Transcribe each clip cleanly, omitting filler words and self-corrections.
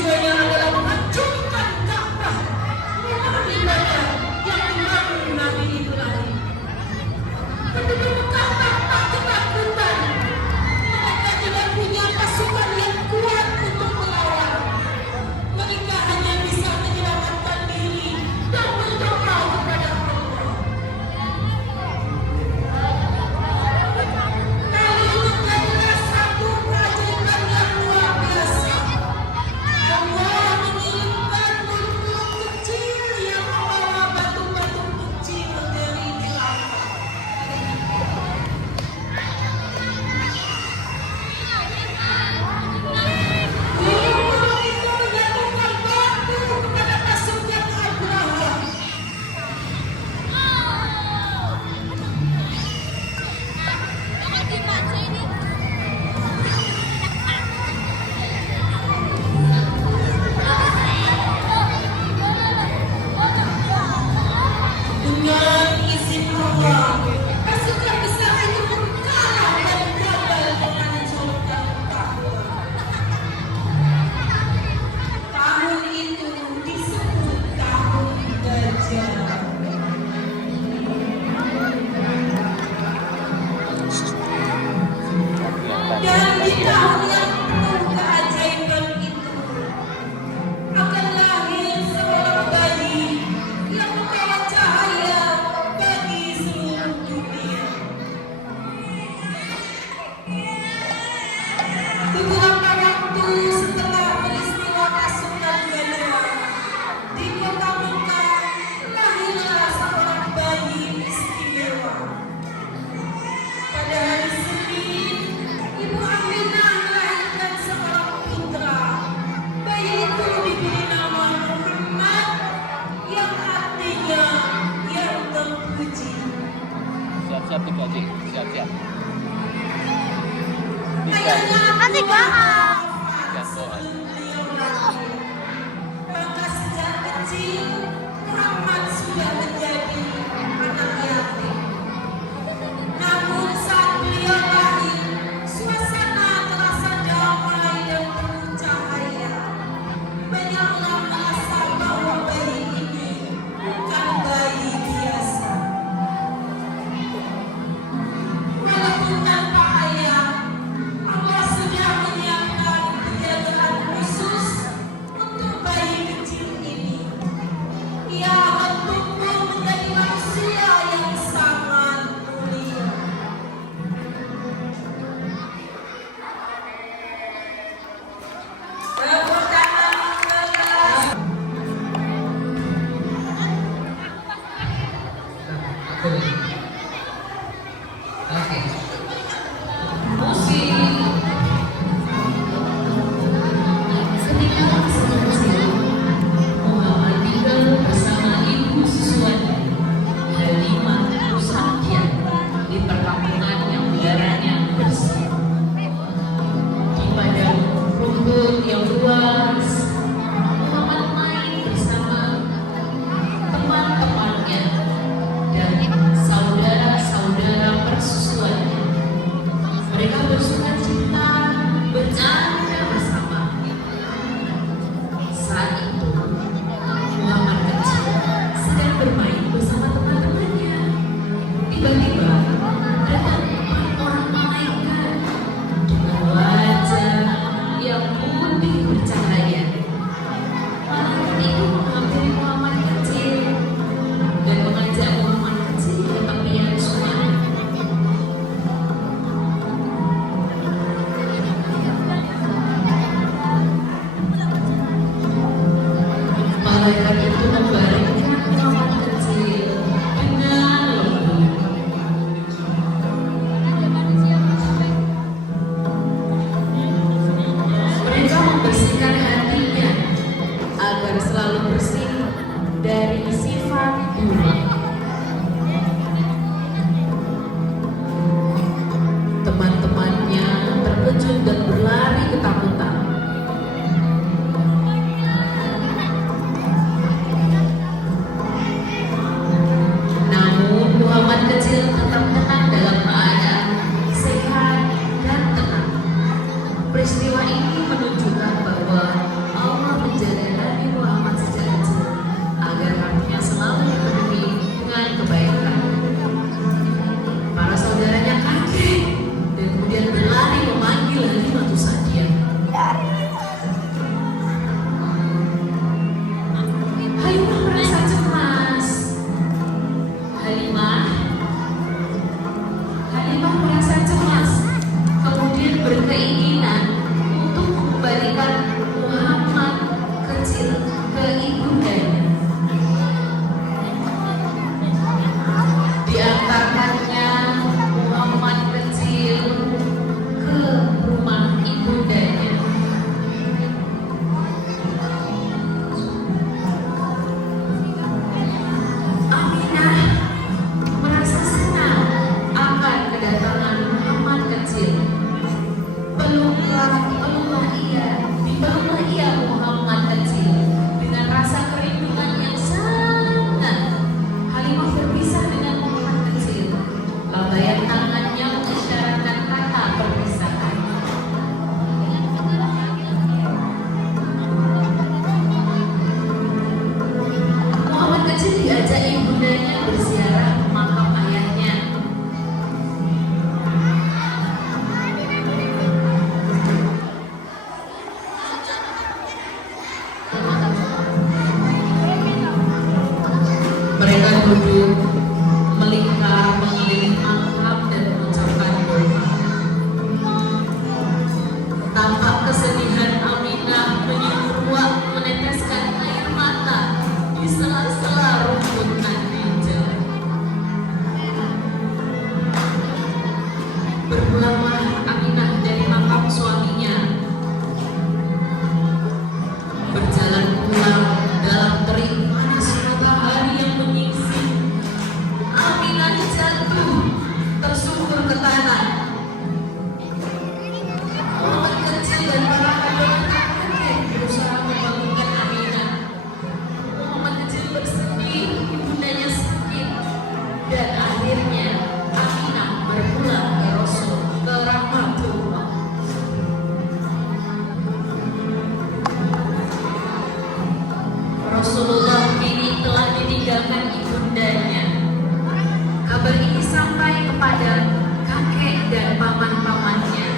tujuannya adalah menghancurkan Ka'bah, rumah ibadah yang dibangun Nabi Ibrahim. Penduduk Ka'bah tak ketakutan. Mereka tidak punya pasukan yang kuat untuk melawan. Mereka hanya bisa menyelamatkan diri dan berdoa kepada Allah. Kali ini adalah satu keajaiban yang luar biasa. Allah mengirimkan burung kecil yang membawa batu-batu kecil dari neraka. Burung itu menyatukan batu kepada pasukan Abraham. Dengan izin Allah, pasukan besar itu pun kalah dan gagal menghancurkan Ka'bah. Tahun itu disebut tahun Dajjal. Dan di tahun yang penuh keajaiban itu akan lahir seorang bayi yang membawa cahaya bagi seluruh dunia. Beberapa waktu setelah peristiwa pasukan Dajjal di kota Mekah, lahirlah seorang bayi istimewa. Pada hari Senin, Ibu Aminah melahirkan seorang putra. Bayi itu diberi nama Muhammad, yang artinya yang terpuji. Siap-siap Ibu Haji, siap-siap. Ayahnya Nanti bahas. Ya, doa. Maka sejak kecil Muhammad sudah menjadi anak yatim. Namun saat beliau lahir, suasana terasa damai dan penuh cahaya. Banyak orang merasa bahwa bayi ini bukan bayi biasa. Walaupun tanpa ayah, Allah sudah menyiapkan penjagaan khusus untuk bayi kecil ini. Ia akan tumbuh menjadi manusia yang sangat mulia. Tepuk tangan keras. Oke. Musik. Ketika masih kecil, Muhammad tinggal bersama ibu susuannya, Halimah Sa'diyah, di perkampungan yang udaranya bersih. Di padang rumput yang luas, Muhammad main bersama teman-temannya dan saudara-saudara persusuannya. Mereka bersuka cita, bercanda bersama. Saat itu, Muhammad kecil sedang bermain bersama teman-temannya. Tiba-tiba datang 4 orang malaikat dengan wajah yang putih bercahaya. Malaikat itu menghampiri Muhammad kecil dan mengajak Muhammad kecil ke tepian sungai. Malaikat itu membaringkan Muhammad kecil dengan lembut. Mereka membersihkan hatinya agar selalu bersih dari sifat buruk. Teman-temannya terkejut dan berlari ketakutan. Kabar ini sampai kepada kakek dan paman-pamannya.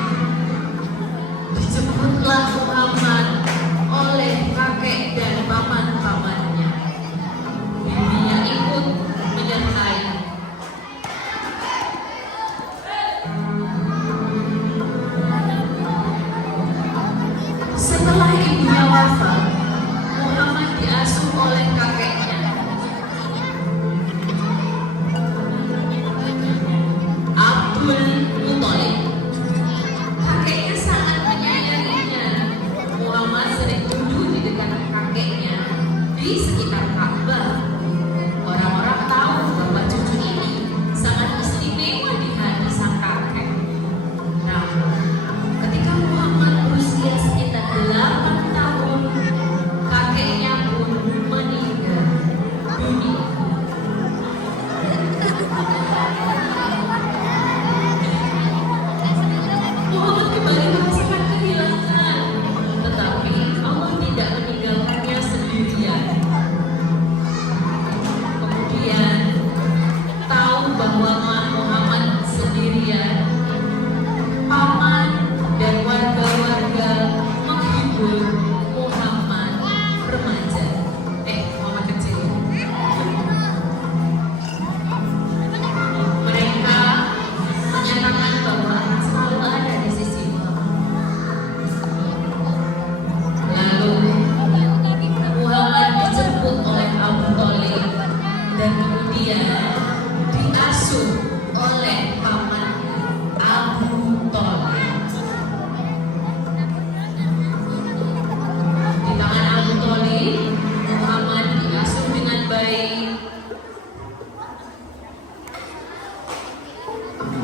Dijemputlah Muhammad oleh kakek dan paman-pamannya. Bibinya ikut menyertai. Setelah ibunya wafat, Muhammad diasuh oleh kakeknya, Abdul Muthalib. Kakeknya sangat menyayanginya. Muhammad sering duduk di dekat kakeknya di sekitar Ka'bah. Orang-orang tahu bahwa cucu ini sangat istimewa di hati sang kakek. Namun, ketika Muhammad berusia sekitar 8 tahun, kakeknya pun meninggal dunia. Muhammad kembali merasakan kehilangan, tetapi Allah tidak meninggalkannya sendirian. Kemudian tahu bahwa Muhammad sendirian, paman dan warga-warga menghibur Muhammad remaja, Muhammad kecil. Mereka menyatakan bahwa akan selalu ada di sisi Muhammad. Lalu Muhammad dijemput oleh Abu Thalib dan kemudian diasuh oleh pamannya Abu Thalib. Di tangan Abu Thalib, Muhammad diasuh dengan baik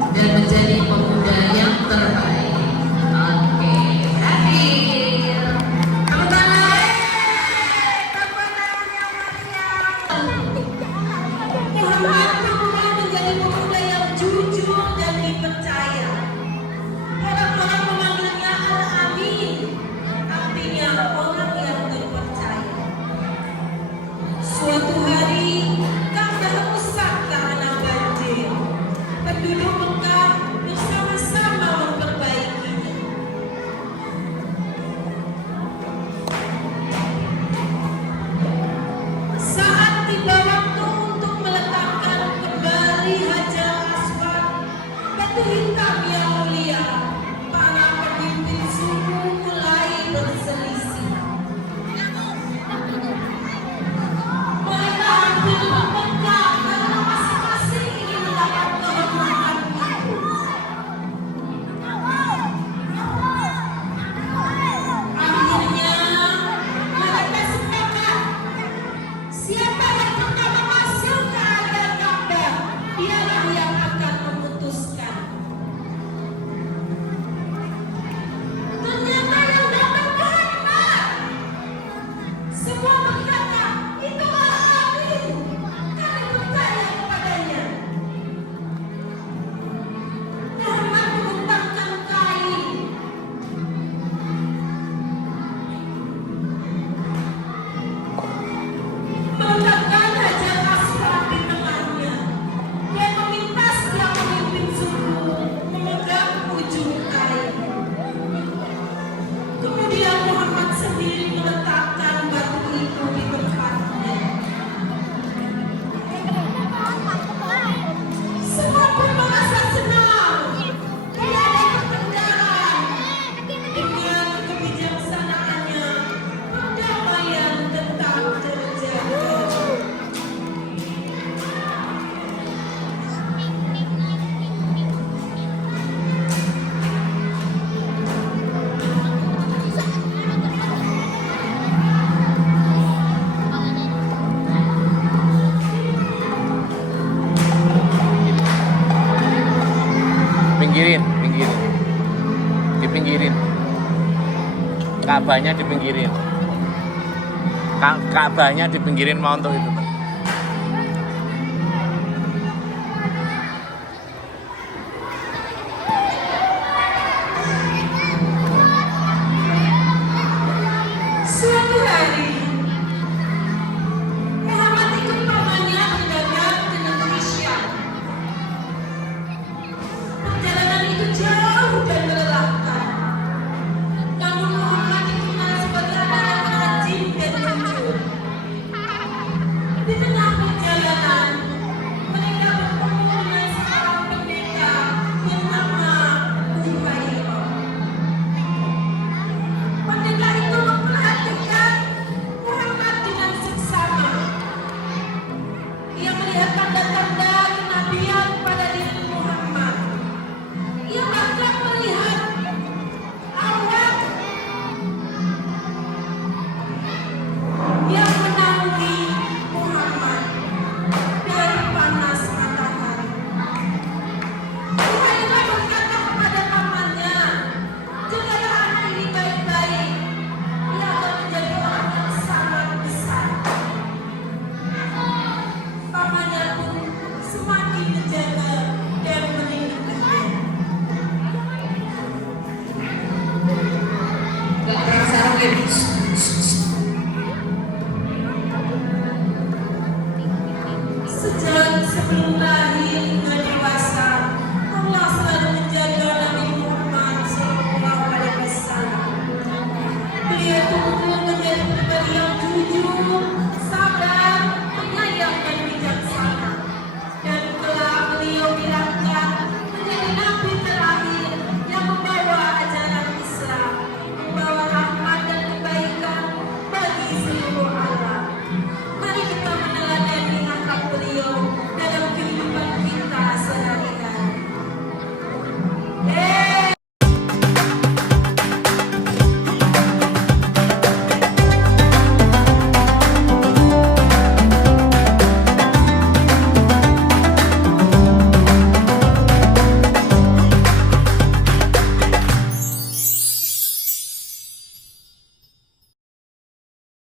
dan menjadi pemuda yang terbaik. Oke, berakhir. Tepuk tangan. Muhammad berubah menjadi pemuda yang jujur dan dipercaya. Orang-orang memanggilnya Al-Amin, artinya orang yang terpercaya. Suatu hari, Ka'bah rusak karena banjir. Penduduk Mekah bersama-sama memperbaikinya. Saat tiba waktu untuk meletakkan kembali Hajar Aswad, batu hitam yang mulia, para pemimpin suku mulai berselisih. Mereka hampir bertengkar karena masing-masing ingin mendapat kehormatan itu. Akhirnya mereka sepakat, siapa yang pertama masuk ke area Ka'bah, dialah yang akan memutuskan. Ternyata yang dapat Muhammad. Semua berkata, itu Al-Amin. Kami percaya kepadanya. Muhammad membentangkan kain. Meletakkan Hajar Aswad di tengahnya. Dia meminta setiap pemimpin suku memegang ujung kain. Kemudian Muhammad sendiri meletakkan batu itu di tempatnya. Semua pun merasa senang. Tidak ada pertengkaran. Dengan kebijaksanaannya, perdamaian tetap terjaga. Pinggirin, dipinggirin. Ka'bahnya dipinggirin. Ka'bahnya dipinggirin mau untuk itu. Suatu hari, Muhammad ikut pamannya berdagang ke negeri Syam. yang